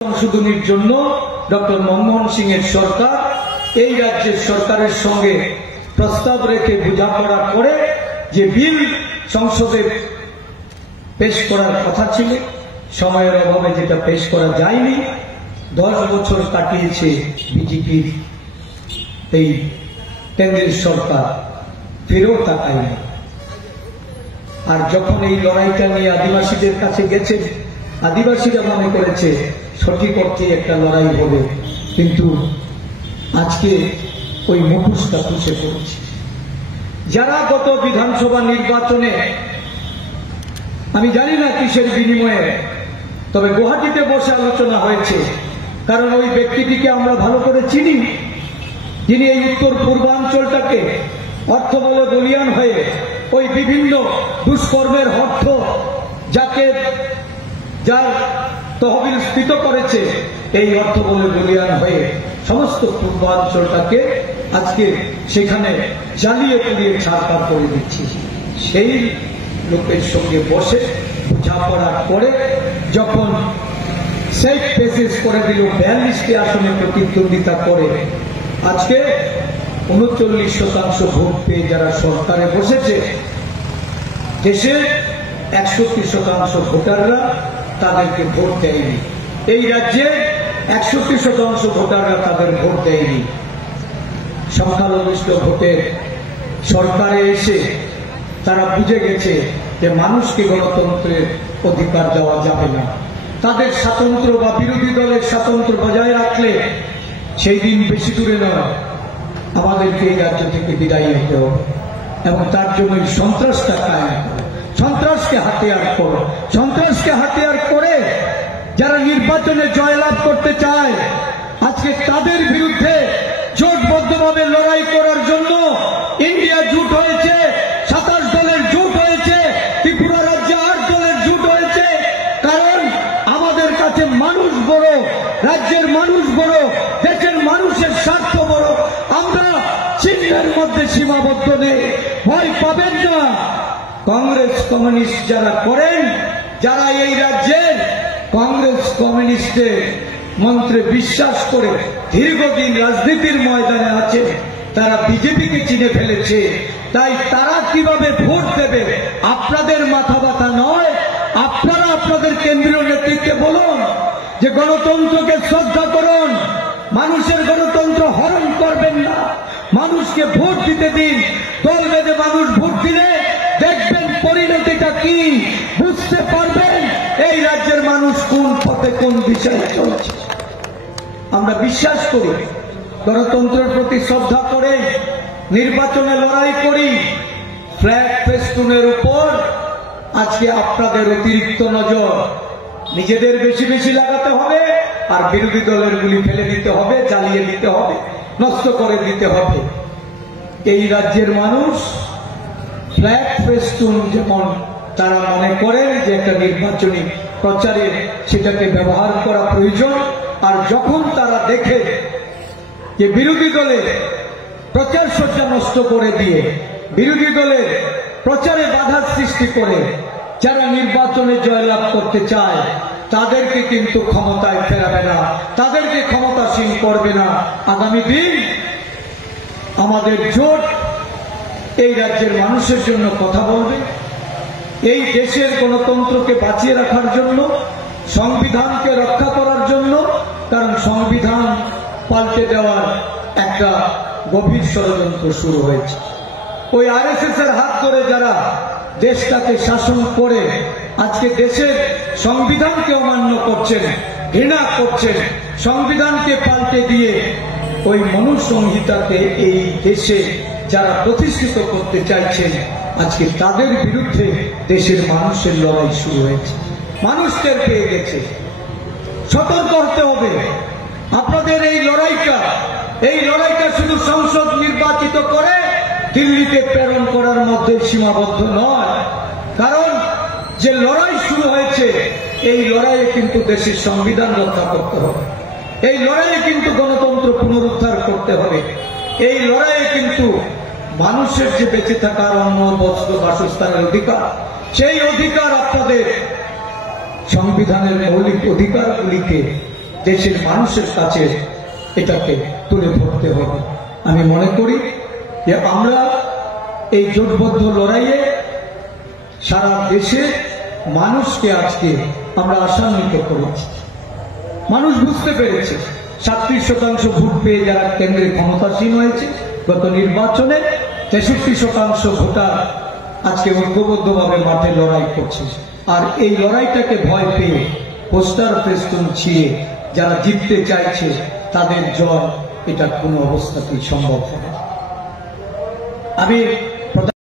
সংশোধনীর জন্য ডক্টর মনমোহন সিং এর সরকার এই রাজ্যের সরকারের সঙ্গে প্রস্তাব রেখে বোঝাপড়া করে যে বিল সংসদে পেশ করার কথা ছিল, সময়ের অভাবে যেটা পেশ করা যায়নি। 10 বছর কাটিয়েছে বিজেপির এই কেন্দ্রের সরকার, ফিরেও তাকায়নি। আর যখন এই লড়াইটা নিয়ে আদিবাসীদের কাছে গেছে, আদিবাসীরা মনে করেছে সঠিক অর্থে একটা লড়াই হবে, কিন্তু আজকে ওই মুখোশটা খুঁজে পড়েছে। যারা গত বিধানসভা নির্বাচনে, আমি জানি না কিসের বিনিময়ে, তবে গুয়াহাটিতে বসে আলোচনা হয়েছে, কারণ ওই ব্যক্তিটিকে আমরা ভালো করে চিনি, যিনি এই উত্তর পূর্বাঞ্চলটাকে অর্থ বলে বলিয়ান হয়ে ওই বিভিন্ন দুষ্কর্মের অর্থ যার তহবিল স্থিত করেছে, এই অর্থ বলে বলিয়ান হয়ে সমস্ত পূর্বাঞ্চলটাকে আজকে সেখানে জ্বালিয়ে পুড়িয়ে ছাড়খাড় করে দিচ্ছে। সেই লোকের সঙ্গে বসে বোঝাপড়া করে যখন সেফ পেসেস করে দিল, 42টি আসনে প্রতিদ্বন্দ্বিতা করে আজকে 39% ভোট পেয়ে যারা সরকারে বসেছে, দেশের 61% ভোটাররা তাদেরকে ভোট দেয়নি। এই রাজ্যে 61% ভোটাররা তাদের ভোট দেয়নি। সংখ্যালঘিষ্ঠ ভোটের সরকারে এসে তারা বুঝে গেছে যে মানুষকে গণতন্ত্রের অধিকার দেওয়া যাবে না। তাদের স্বাতন্ত্র্য বা বিরোধী দলের স্বাতন্ত্র্য বজায় রাখলে সেই দিন বেশি দূরে নয়, আমাদেরকে এই রাজ্য থেকে বিদায় নিতে হবে। এবং তার জন্য সন্ত্রাসটা কায়েম করো, সন্ত্রাসকে হাতিয়ার করো, সন্ত্রাসকে হাতিয়ার করে যারা নির্বাচনে জয়লাভ করতে চায়, আজকে তাদের বিরুদ্ধে জোটবদ্ধভাবে লড়াই করার জন্য ইন্ডিয়া জোট হয়েছে, 27 দলের জোট হয়েছে, ত্রিপুরা রাজ্যে 8 দলের জোট হয়েছে। কারণ আমাদের কাছে মানুষ বড়, রাজ্যের মানুষ বড়, দেশের মানুষের স্বার্থ বড়। আমরা চিহ্নের মধ্যে সীমাবদ্ধ নেই, ভয় পাবেন না। কংগ্রেস কমিউনিস্ট যারা করেন, যারা এই রাজ্যের কংগ্রেস কমিউনিস্টের মন্ত্রে বিশ্বাস করে দীর্ঘদিন রাজনীতির ময়দানে আছে, তারা বিজেপিকে চিনে ফেলেছে। তাই তারা কিভাবে ভোট দেবে আপনাদের মাথা ব্যথা নয়। আপনারা আপনাদের কেন্দ্রীয় নেতৃত্বে বলুন যে গণতন্ত্রকে শ্রদ্ধা করুন, মানুষের গণতন্ত্র হরণ করবেন না, মানুষকে ভোট দিতে দিন। দল বেঁধে মানুষ ভোট দিলে দেখবেন পরিণতিটা কি, বুঝতে পারবেন এই রাজ্যের মানুষ কোন পথে কোন দিশায় চলছে। আমরা বিশ্বাস করি, গণতন্ত্রের প্রতি শ্রদ্ধা করে নির্বাচনে লড়াই করি। ফ্ল্যাগ ফেস্টুনের উপর আজকে আপনাদের অতিরিক্ত নজর, নিজেদের বেশি বেশি লাগাতে হবে, আর বিরোধী দলের গুলি ফেলে দিতে হবে, জ্বালিয়ে দিতে হবে, নষ্ট করে দিতে হবে। এই রাজ্যের মানুষ ফ্ল্যাগ ফেস্টুন যেমন তারা মনে করেন যে একটা নির্বাচনী প্রচারে সেটাকে ব্যবহার করা প্রয়োজন, আর যখন তারা দেখে যে বিরোধী দলের প্রচার সজ্জা নষ্ট করে দিয়ে, বিরোধী দলের প্রচারে বাধার সৃষ্টি করে যারা নির্বাচনে জয়লাভ করতে চায়, তাদেরকে কিন্তু ক্ষমতায় ফেরাবে না, তাদেরকে ক্ষমতাসীন করবে না। আগামী দিন আমাদের জোট এই রাজ্যের মানুষের জন্য কথা বলবে, এই দেশের গণতন্ত্রকে বাঁচিয়ে রাখার জন্য, সংবিধানকে রক্ষা করার জন্য। কারণ সংবিধান পাল্টে দেওয়ার একটা গভীর ষড়যন্ত্র শুরু হয়েছে। ওই আরএসএস এর হাত ধরে যারা দেশটাকে শাসন করে আজকে দেশের সংবিধানকে অমান্য করছেন, ঘৃণা করছেন, সংবিধানকে পাল্টে দিয়ে ওই মনুসংহিতাকে এই দেশে যারা প্রতিষ্ঠিত করতে চাইছেন, আজকে তাদের বিরুদ্ধে দেশের মানুষের লড়াই শুরু হয়েছে। মানুষ টের পেয়ে গেছে। সতর্ক হতে হবে। আপনাদের এই লড়াইটা শুধু সংসদ নির্বাচিত করে দিল্লিতে প্রেরণ করার মধ্যে সীমাবদ্ধ নয়। কারণ যে লড়াই শুরু হয়েছে, এই লড়াইয়ে কিন্তু দেশের সংবিধান রক্ষা করতে হবে, এই লড়াইয়ে কিন্তু গণতন্ত্র পুনরুদ্ধার করতে হবে, এই লড়াইয়ে কিন্তু মানুষের যে বেঁচে থাকার অন্ন বস্ত্র বাসস্থানের অধিকার, সেই অধিকার আপনাদের সংবিধানের মৌলিক অধিকারগুলিকে দেশের মানুষের কাছে এটাকে তুলে ধরতে হবে। আমি মনে করি যে আমরা এই জোটবদ্ধ লড়াইয়ে সারা দেশে মানুষকে আজকে আমরা আশান্বিত করেছি। মানুষ বুঝতে পেরেছে 37% ভোট পেয়ে যারা কেন্দ্রে ক্ষমতাসীন হয়েছে গত নির্বাচনে, 63% ভোটার আজকে ঐক্যবদ্ধভাবে মাঠে লড়াই করছে। আর এই লড়াইটাকে ভয় পেয়ে পোস্টার ফেস্টুন ছিঁড়ে যারা জিততে চাইছে তাদের জয় এটা কোনো অবস্থাতেই সম্ভব হবে। আমি